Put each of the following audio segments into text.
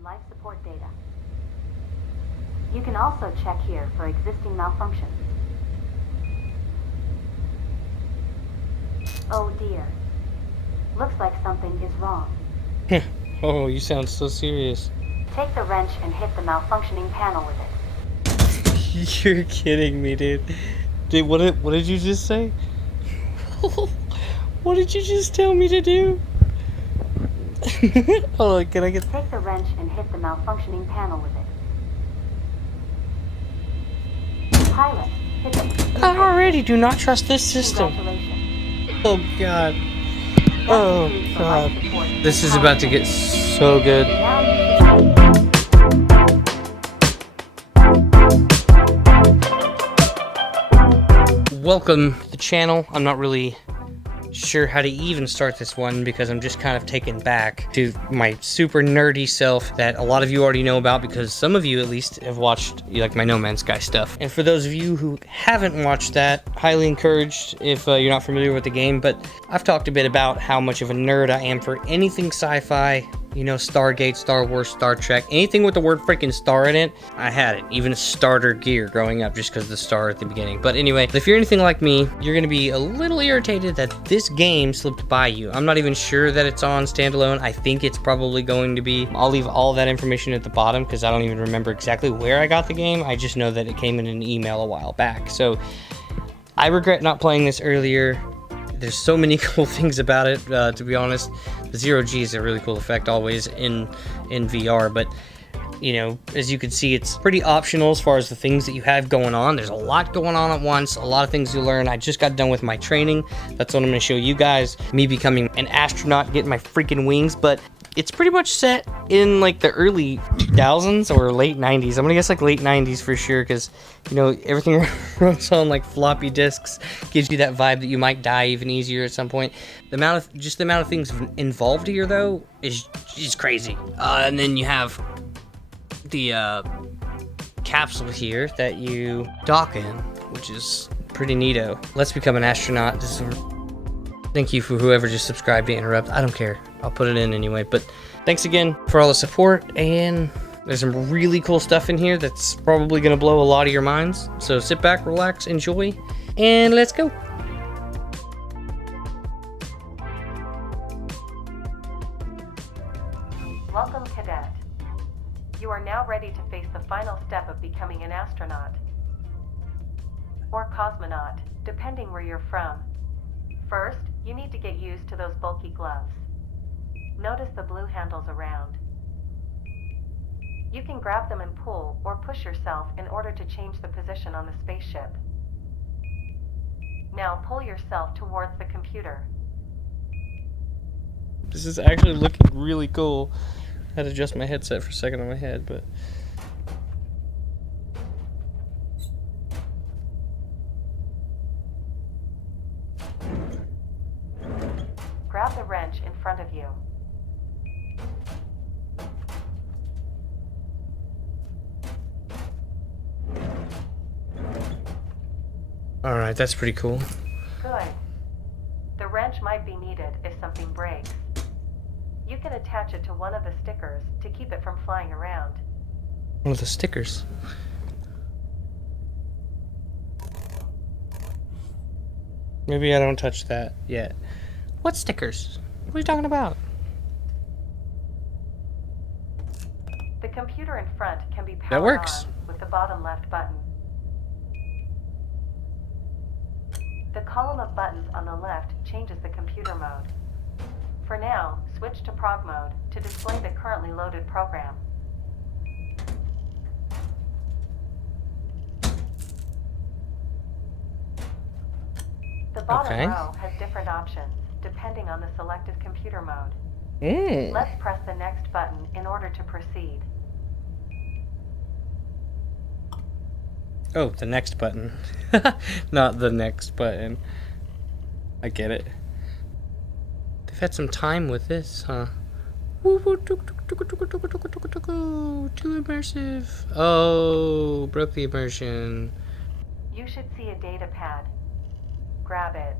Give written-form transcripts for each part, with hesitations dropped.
and life support data. You can also check here for existing malfunctions. Oh dear. Looks like something is wrong. Oh, you sound so serious. Take the wrench and hit the malfunctioning panel with it. You're kidding me, dude. Dude, what did you just say? What did you just tell me to do? Hold on, can I get... Take the wrench and hit the malfunctioning panel with it. Pilot, hit it. I already do not trust this system. Congratulations. Oh god. Oh god. This is about to get so good. Welcome to the channel. I'm not really sure how to even start this one because I'm just kind of taken back to my super nerdy self that a lot of you already know about, because some of you at least have watched like my No Man's Sky stuff. And for those of you who haven't watched that, highly encouraged if you're not familiar with the game. But I've talked a bit about how much of a nerd I am for anything sci-fi. You know, Stargate, Star Wars, Star Trek, anything with the word freaking star in it, I had it. Even starter gear growing up just because of the star at the beginning. But anyway, if you're anything like me, you're going to be a little irritated that this game slipped by you. I'm not even sure that it's on standalone. I think it's probably going to be. I'll leave all that information at the bottom because I don't even remember exactly where I got the game. I just know that it came in an email a while back. So I regret not playing this earlier. There's so many cool things about it, to be honest. The zero G is a really cool effect always in VR, but you know, as you can see, it's pretty optional as far as the things that you have going on. There's a lot going on at once, a lot of things you learn. I just got done with my training. That's what I'm going to show you guys, me becoming an astronaut, getting my freaking wings. But it's pretty much set in like the early 2000s or late 90s. I'm gonna guess like late 90s for sure, because you know, everything runs on like floppy disks, gives you that vibe that you might die even easier at some point. The amount of things involved here though is crazy. And then you have the capsule here that you dock in, which is pretty neato. Let's become an astronaut. Thank you for whoever just subscribed to interrupt. I don't care. I'll put it in anyway. But thanks again for all the support. And there's some really cool stuff in here that's probably going to blow a lot of your minds. So sit back, relax, enjoy, and let's go. Welcome, cadet. You are now ready to face the final step of becoming an astronaut. Or cosmonaut, depending where you're from. First, you need to get used to those bulky gloves. Notice the blue handles around. You can grab them and pull or push yourself in order to change the position on the spaceship. Now pull yourself towards the computer. This is actually looking really cool. I had to adjust my headset for a second on my head, but... Grab the wrench in front of you. Alright, that's pretty cool. Good. The wrench might be needed if something breaks. You can attach it to one of the stickers to keep it from flying around. One of the stickers. Maybe I don't touch that yet. What stickers? What are you talking about? The computer in front can be That powered works. on with the bottom left button. The column of buttons on the left changes the computer mode. For now, switch to prog mode to display the currently loaded program. The bottom row has different options, depending on the selected computer mode. Let's press the next button in order to proceed. Oh, the next button. Not the next button. I get it. They've had some time with this, huh? Too immersive. Oh, broke the immersion. You should see a data pad. Grab it.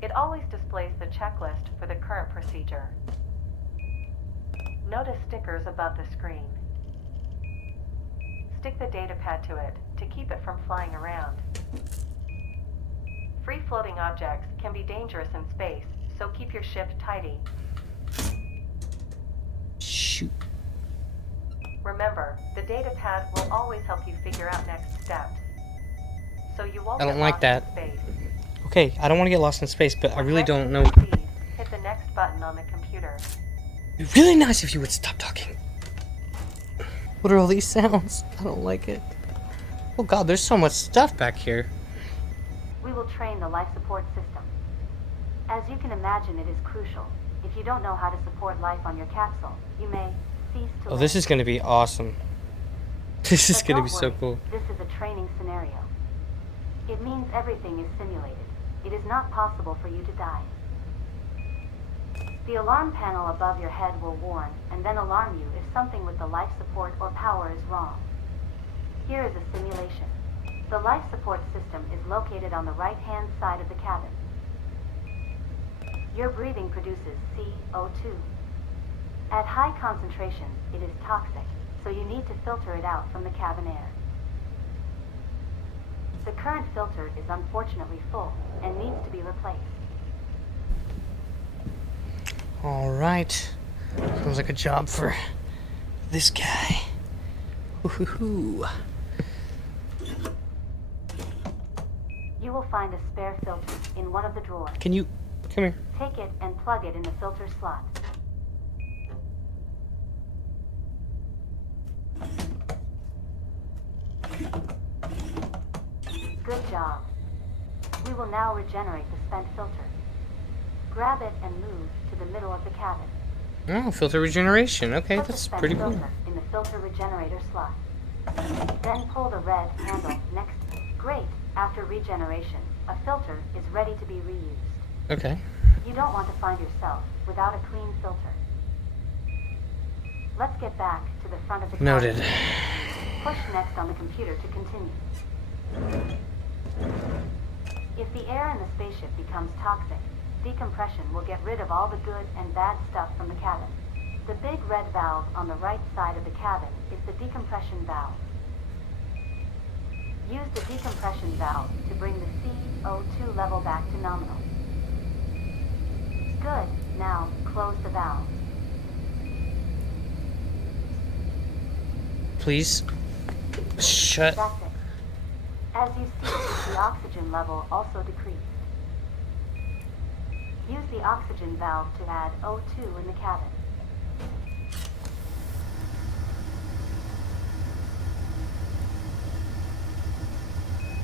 It always displays the checklist for the current procedure. Notice stickers above the screen. Stick the datapad to it to keep it from flying around. Free-floating objects can be dangerous in space, so keep your ship tidy. Shoot. Remember, the datapad will always help you figure out next steps. So you won't I don't get like lost that. in space. Okay, I don't want to get lost in space, but I When really ready don't to know. proceed, hit the next button on the computer. It'd be really nice if you would stop talking. What are all these sounds? I don't like it. Oh god, there's so much stuff back here. We will train the life support system. As you can imagine, it is crucial. If you don't know how to support life on your capsule, you may cease to Oh, live. this is going to be awesome. This is But going to don't be so worry, cool. This is a training scenario. It means everything is simulated. It is not possible for you to die. The alarm panel above your head will warn and then alarm you if something with the life support or power is wrong. Here is a simulation. The life support system is located on the right-hand side of the cabin. Your breathing produces CO2. At high concentrations, it is toxic, so you need to filter it out from the cabin air. The current filter is unfortunately full and needs to be replaced. Alright. Sounds like a job for this guy. Hoo-hoo-hoo. You will find a spare filter in one of the drawers. Can you... Come here. Take it and plug it in the filter slot. Good job. We will now regenerate the spent filter. Grab it and move to the middle of the cabin. Oh, filter regeneration. Okay, Put the that's spent pretty cool. filter in the filter regenerator slot. Then pull the red handle next to it. Great. After regeneration, a filter is ready to be reused. Okay. You don't want to find yourself without a clean filter. Let's get back to the front of the cabin. Noted. Push next on the computer to continue. If the air in the spaceship becomes toxic, decompression will get rid of all the good and bad stuff from the cabin. The big red valve on the right side of the cabin is the decompression valve. Use the decompression valve to bring the CO2 level back to nominal. Good. Now, close the valve. Please. Shut. That's it. As you see, the oxygen level also decreased. Use the oxygen valve to add O2 in the cabin.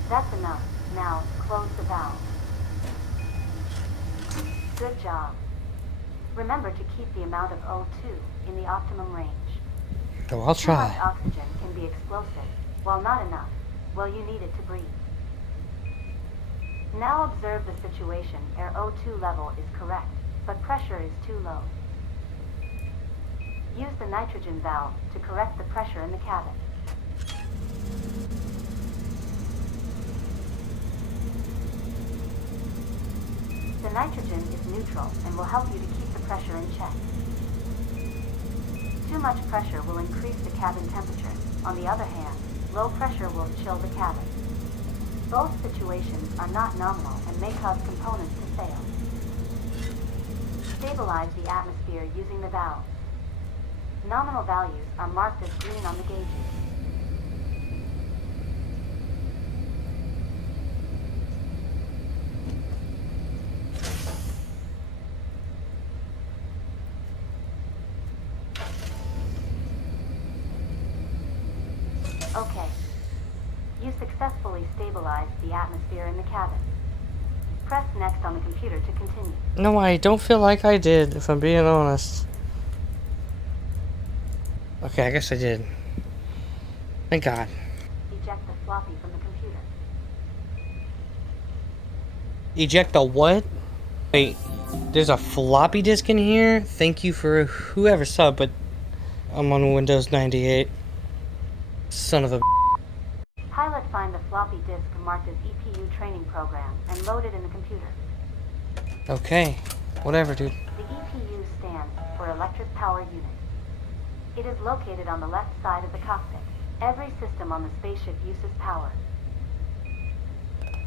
That's enough. Now, close the valve. Good job. Remember to keep the amount of O2 in the optimum range. Oh, I'll Too much try. oxygen can be explosive, while not enough, well, you need it to breathe. Now observe the situation. Air O2 level is correct, but pressure is too low. Use the nitrogen valve to correct the pressure in the cabin. The nitrogen is neutral and will help you to keep the pressure in check. Too much pressure will increase the cabin temperature. On the other hand, low pressure will chill the cabin. Both situations are not nominal and may cause components to fail. Stabilize the atmosphere using the valves. Nominal values are marked as green on the gauges. Okay. You successfully stabilized the atmosphere in the cabin. Press next on the computer to continue. No, I don't feel like I did, if I'm being honest. Okay, I guess I did. Thank God. Eject the floppy from the computer. Eject the what? Wait, there's a floppy disk in here? Thank you for whoever subbed, but I'm on Windows 98. Son of a... Pilot find the floppy disk marked as EPU training program and load it in the computer. Okay, whatever, dude. The EPU stands for Electric Power Unit. It is located on the left side of the cockpit. Every system on the spaceship uses power.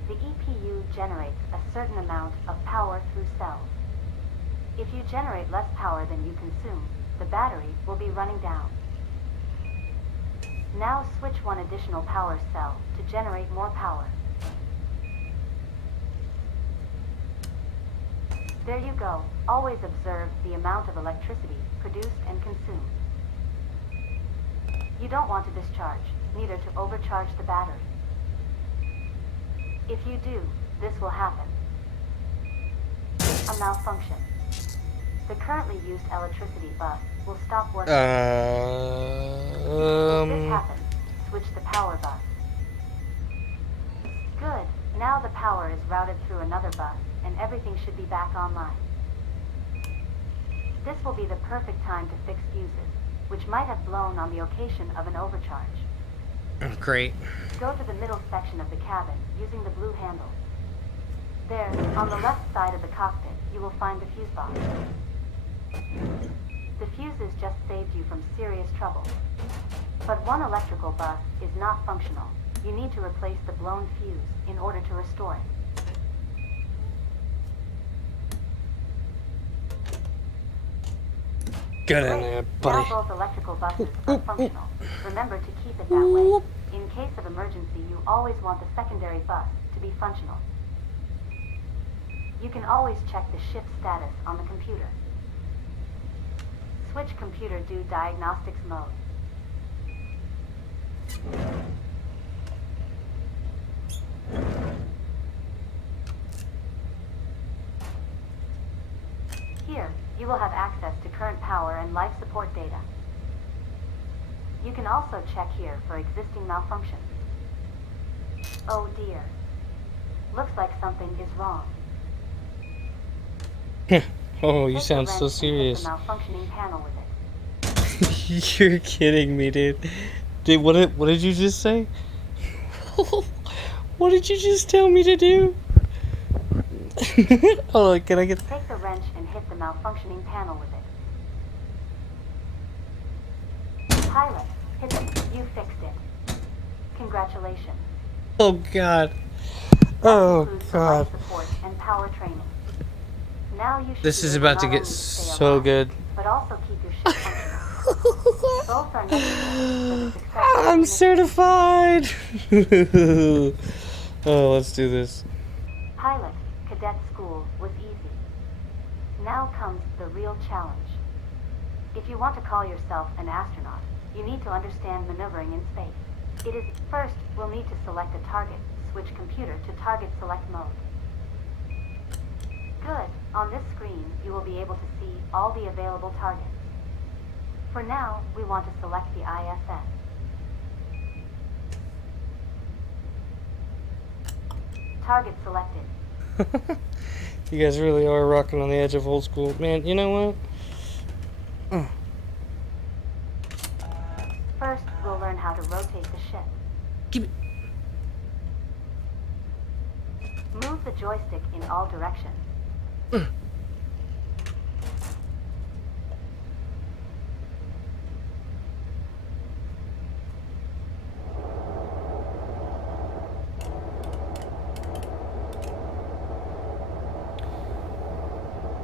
The EPU generates a certain amount of power through cells. If you generate less power than you consume, the battery will be running down. Now switch one additional power cell to generate more power. There you go. Always observe the amount of electricity produced and consumed. You don't want to discharge, neither to overcharge the battery. If you do, this will happen. A malfunction. The currently used electricity bus will stop working. If this happens, switch the power bus. Good. Now the power is routed through another bus, and everything should be back online. This will be the perfect time to fix fuses, which might have blown on the occasion of an overcharge. Great. Go to the middle section of the cabin using the blue handles. There, on the left side of the cockpit, you will find the fuse box. The fuses just saved you from serious trouble. But one electrical bus is not functional. You need to replace the blown fuse in order to restore it. Get in there, buddy. Now both electrical buses are functional. Remember to keep it that way. In case of emergency, you always want the secondary bus to be functional. You can always check the ship status on the computer. Switch computer do diagnostics mode. Here, you will have access to current power and life support data. You can also check here for existing malfunctions. Oh dear. Looks like something is wrong. Oh, you Take sound the so wrench and hit serious. the malfunctioning panel with it. You're kidding me, dude. Dude, what did you just say? What did you just tell me to do? Oh, can I get... Take the wrench and hit the malfunctioning panel with it. Pilot, hit it. You fixed it. Congratulations. Oh, God. That Oh, includes the life God. support and power training. Now you should This be is able about to not get only stay so alive, good. but also keep your ship functional. Both are necessary for the success of the I'm mission. certified. Oh, let's do this. Pilot cadet school was easy. Now comes the real challenge. If you want to call yourself an astronaut, you need to understand maneuvering in space. It is first, we'll need to select a target. Switch computer to target select mode. Good. On this screen, you will be able to see all the available targets. For now, we want to select the ISS. Target selected. You guys really are rocking on the edge of old school. Man, you know what? First, we'll learn how to rotate the ship. Give it. Move the joystick in all directions.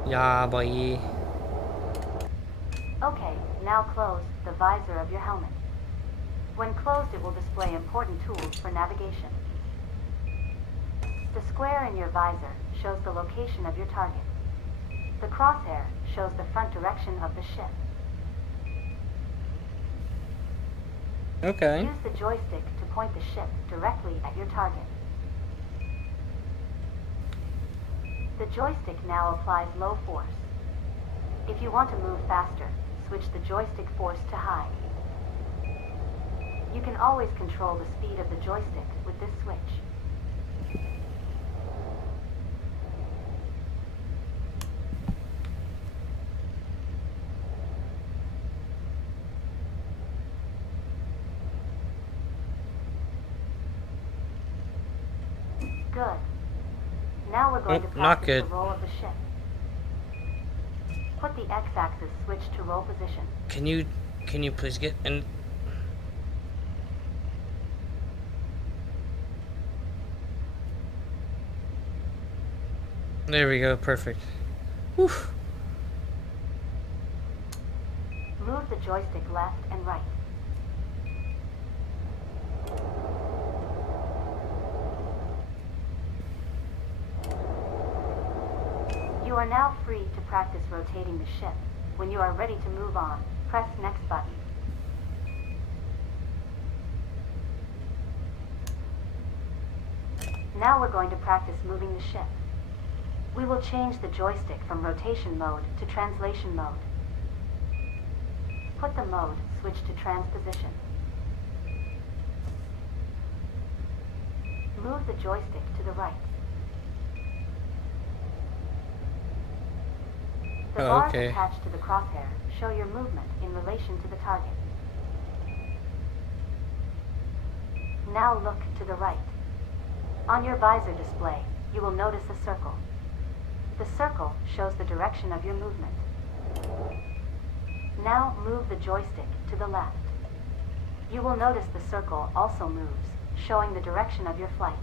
Yeah, boy. Okay, now close the visor of your helmet. When closed, it will display important tools for navigation. The square in your visor shows the location of your target. The crosshair shows the front direction of the ship. Okay. Use the joystick to point the ship directly at your target. The joystick now applies low force. If you want to move faster, switch the joystick force to high. You can always control the speed of the joystick with this switch. Good. Now we're going to not practice good. the roll of the ship. Put the X-axis switch to roll position. Can you Can you please get in? There we go, perfect. Whew. Move the joystick left and right. You are now free to practice rotating the ship. When you are ready to move on, press next button. Now we're going to practice moving the ship. We will change the joystick from rotation mode to translation mode. Put the mode switch to transposition. Move the joystick to the right. The bars okay. attached to the crosshair show your movement in relation to the target. Now look to the right. On your visor display, you will notice a circle. The circle shows the direction of your movement. Now move the joystick to the left. You will notice the circle also moves, showing the direction of your flight.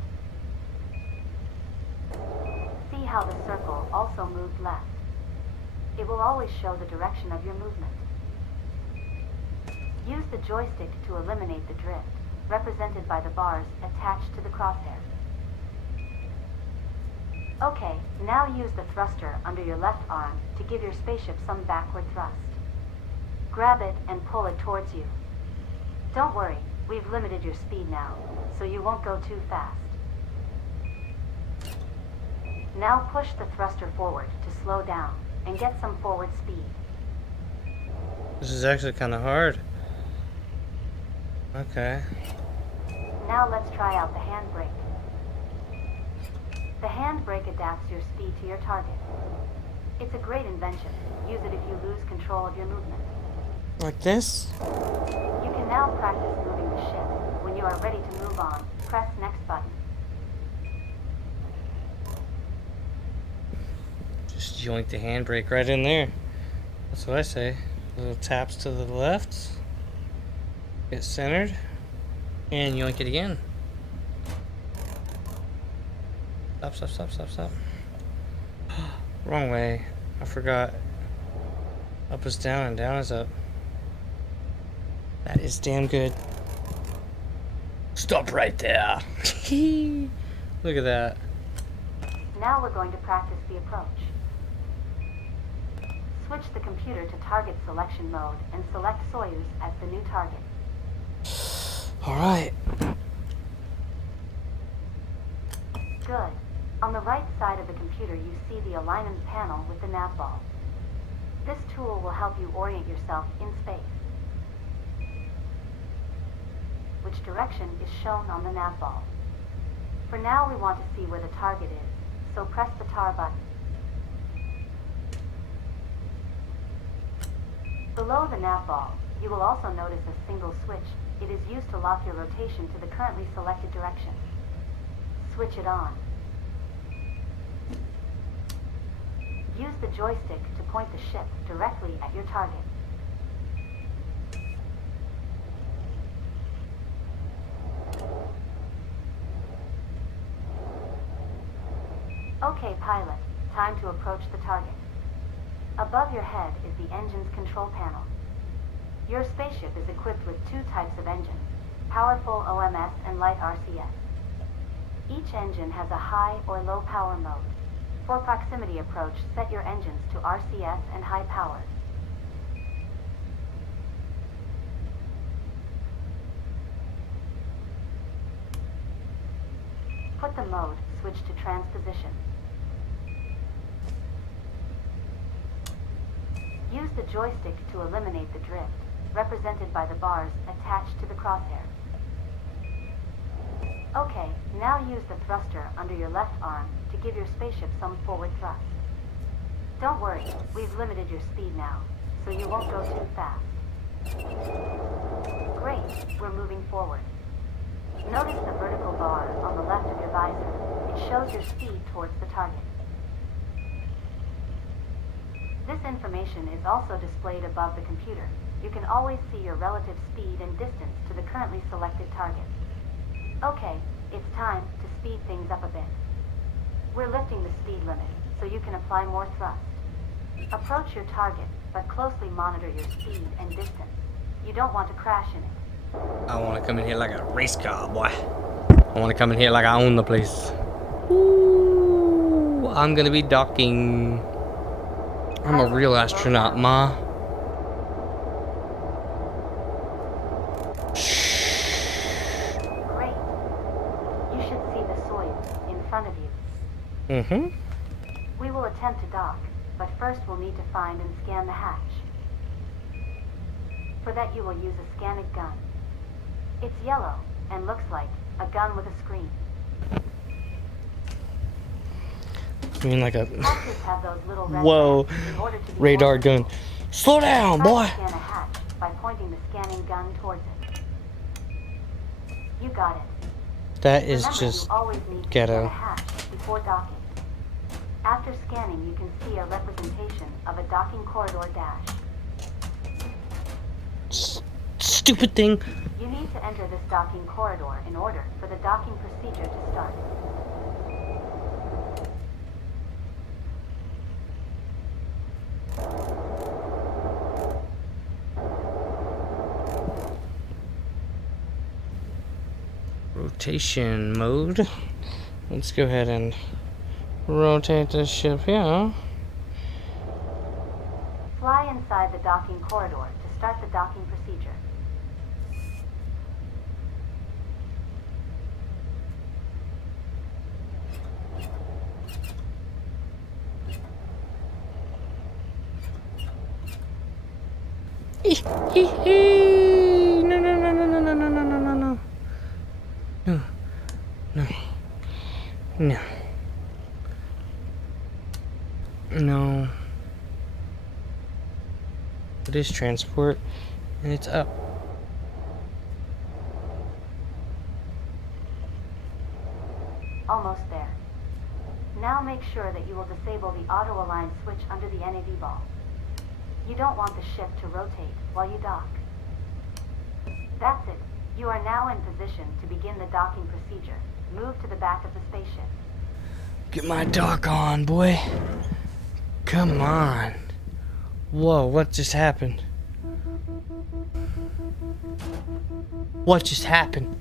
See how the circle also moved left. It will always show the direction of your movement. Use the joystick to eliminate the drift, represented by the bars attached to the crosshair. Okay, now use the thruster under your left arm to give your spaceship some backward thrust. Grab it and pull it towards you. Don't worry, we've limited your speed now, so you won't go too fast. Now push the thruster forward to slow down and get some forward speed. This is actually kind of hard. Okay. Now let's try out the handbrake. The handbrake adapts your speed to your target. It's a great invention. Use it if you lose control of your movement. Like this? You can now practice moving the ship. When you are ready to move on, press next button. Just yoink the handbrake right in there. That's what I say. Little taps to the left. Get centered. And yoink it again. Stop, stop, stop, stop, stop. Wrong way. I forgot. Up is down and down is up. That is damn good. Stop right there. Look at that. Now we're going to practice the approach. Switch the computer to target selection mode and select Soyuz as the new target. Alright. Good. On the right side of the computer, you see the alignment panel with the nav ball. This tool will help you orient yourself in space. Which direction is shown on the nav ball. For now, we want to see where the target is, so press the tar button. Below the nav ball, you will also notice a single switch. It is used to lock your rotation to the currently selected direction. Switch it on. Use the joystick to point the ship directly at your target. Okay, pilot, time to approach the target. Above your head is the engine's control panel. Your spaceship is equipped with two types of engines, powerful OMS and light RCS. Each engine has a high or low power mode. For proximity approach, set your engines to RCS and high power. Put the mode switch to transposition. Use the joystick to eliminate the drift, represented by the bars attached to the crosshair. Okay, now use the thruster under your left arm to give your spaceship some forward thrust. Don't worry, we've limited your speed now, so you won't go too fast. Great, we're moving forward. Notice the vertical bar on the left of your visor. It shows your speed towards the target. This information is also displayed above the computer. you can always see your relative speed and distance to the currently selected target. Okay, it's time to speed things up a bit. We're lifting the speed limit, so you can apply more thrust. Approach your target, but closely monitor your speed and distance. You don't want to crash in it. I want to come in here like a race car, boy. I want to come in here like I own the place. Ooh, I'm gonna be docking. I'm a real astronaut, ma. Great. You should see the Soyuz in front of you. Mm-hmm. We will attempt to dock, but first we'll need to find and scan the hatch. For that you will use a scanning gun. It's yellow and looks like a gun with a screen. I mean, like a Hatches have those little red whoa dots in order to be radar opened. gun. Slow down, Try boy. to scan a hatch by pointing the scanning gun towards it. You got it. That is Remember, just you always need to ghetto. scan a hatch before docking. After scanning, you can see a representation of a docking corridor dash. Stupid thing. You need to enter this docking corridor in order for the docking procedure to start. Rotation mode. Let's go ahead and rotate this ship here. Fly inside the docking corridor to start the docking procedure. No, no, no, no, no, no, no, no, no, no, no. No. No. No. No. It is transport, and it's up. Almost there. Now make sure that you will disable the auto-align switch under the NAV ball. You don't want the ship to rotate while you dock. That's it. You are now in position to begin the docking procedure. Move to the back of the spaceship. Get my dock on, boy. Come on. Whoa, what just happened? What just happened?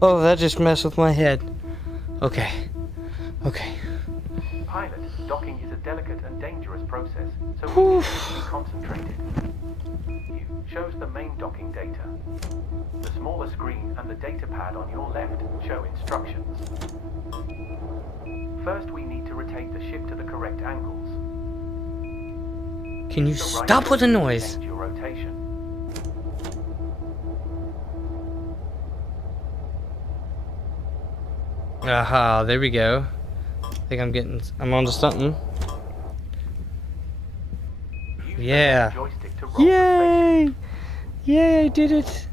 Oh, that just messed with my head. Okay. Okay. Pilot, docking is a delicate and dangerous process, so we need you to be concentrated. You shows the main docking data. The smaller screen and the data pad on your left show instructions. First, we need to rotate the ship to the correct angles. Can you The right stop with the joystick noise? change your rotation. Aha, there we go. I think I'm onto something. Use the Yeah. left joystick to roll the Yay! Yay, I did it!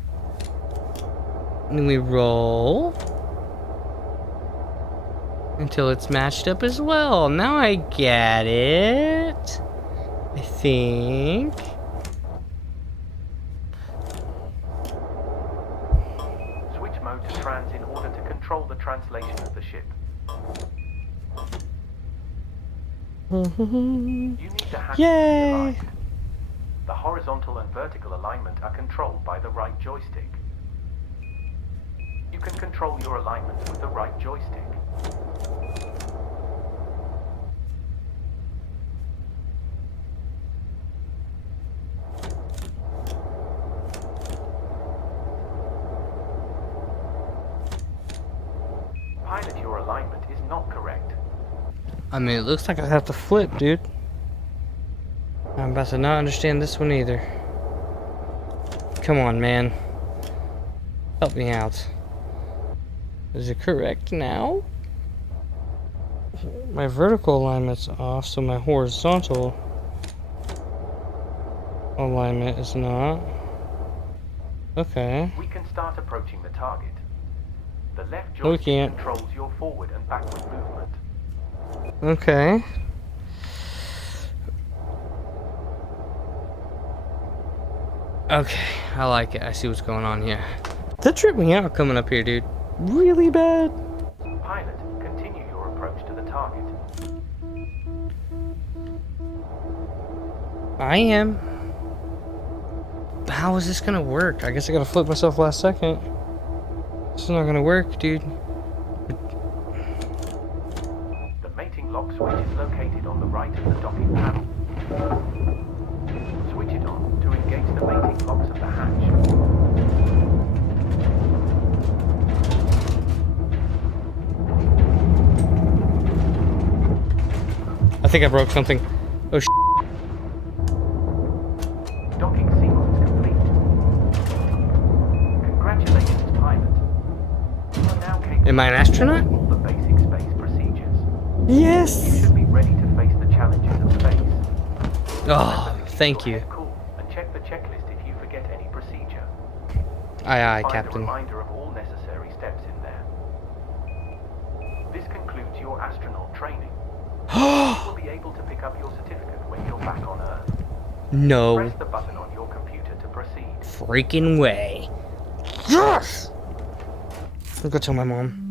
And then we roll until it's matched up as well. Now I get it. I think. spaceship. Switch mode to trans in order to control the translation of the ship. You need the hatches to be Yay! aligned. The horizontal and vertical alignment are controlled by the right joystick. You can control your alignment with the right joystick. Pilot, your alignment is not correct. I mean, it looks like I have to flip, dude. I'm about to not understand this one either. Come on, man. Help me out. Is it correct now? My vertical alignment's off, so my horizontal alignment is not. Okay. We can start approaching the target. The left No, we joystick can't. controls your forward and backward movement. Okay. Okay, I like it. I see what's going on here. That tripped me out coming up here, dude. Really bad. Pilot, continue your approach to the target. I am. How is this gonna work? I guess I gotta flip myself last second. This is not gonna work, dude. The mating lock switch is located on the right of the docking panel. Switch it on to engage the mating locks of the hatch. I think I broke something. Oh, sh. Docking sequence complete. Congratulations, pilot. You are now capable Am I an astronaut? of all the basic space procedures. You Yes! should be ready to face the challenges of space. Oh, Keep thank your you. head cool and check the checklist if you forget any procedure. Aye, aye, Find a Captain. reminder of all necessary steps in there. This concludes your astronaut training. You will be able to pick up your certificate when you're back on Earth. No Press the button on your computer to proceed. freaking way. Yes! I'll go tell my mom.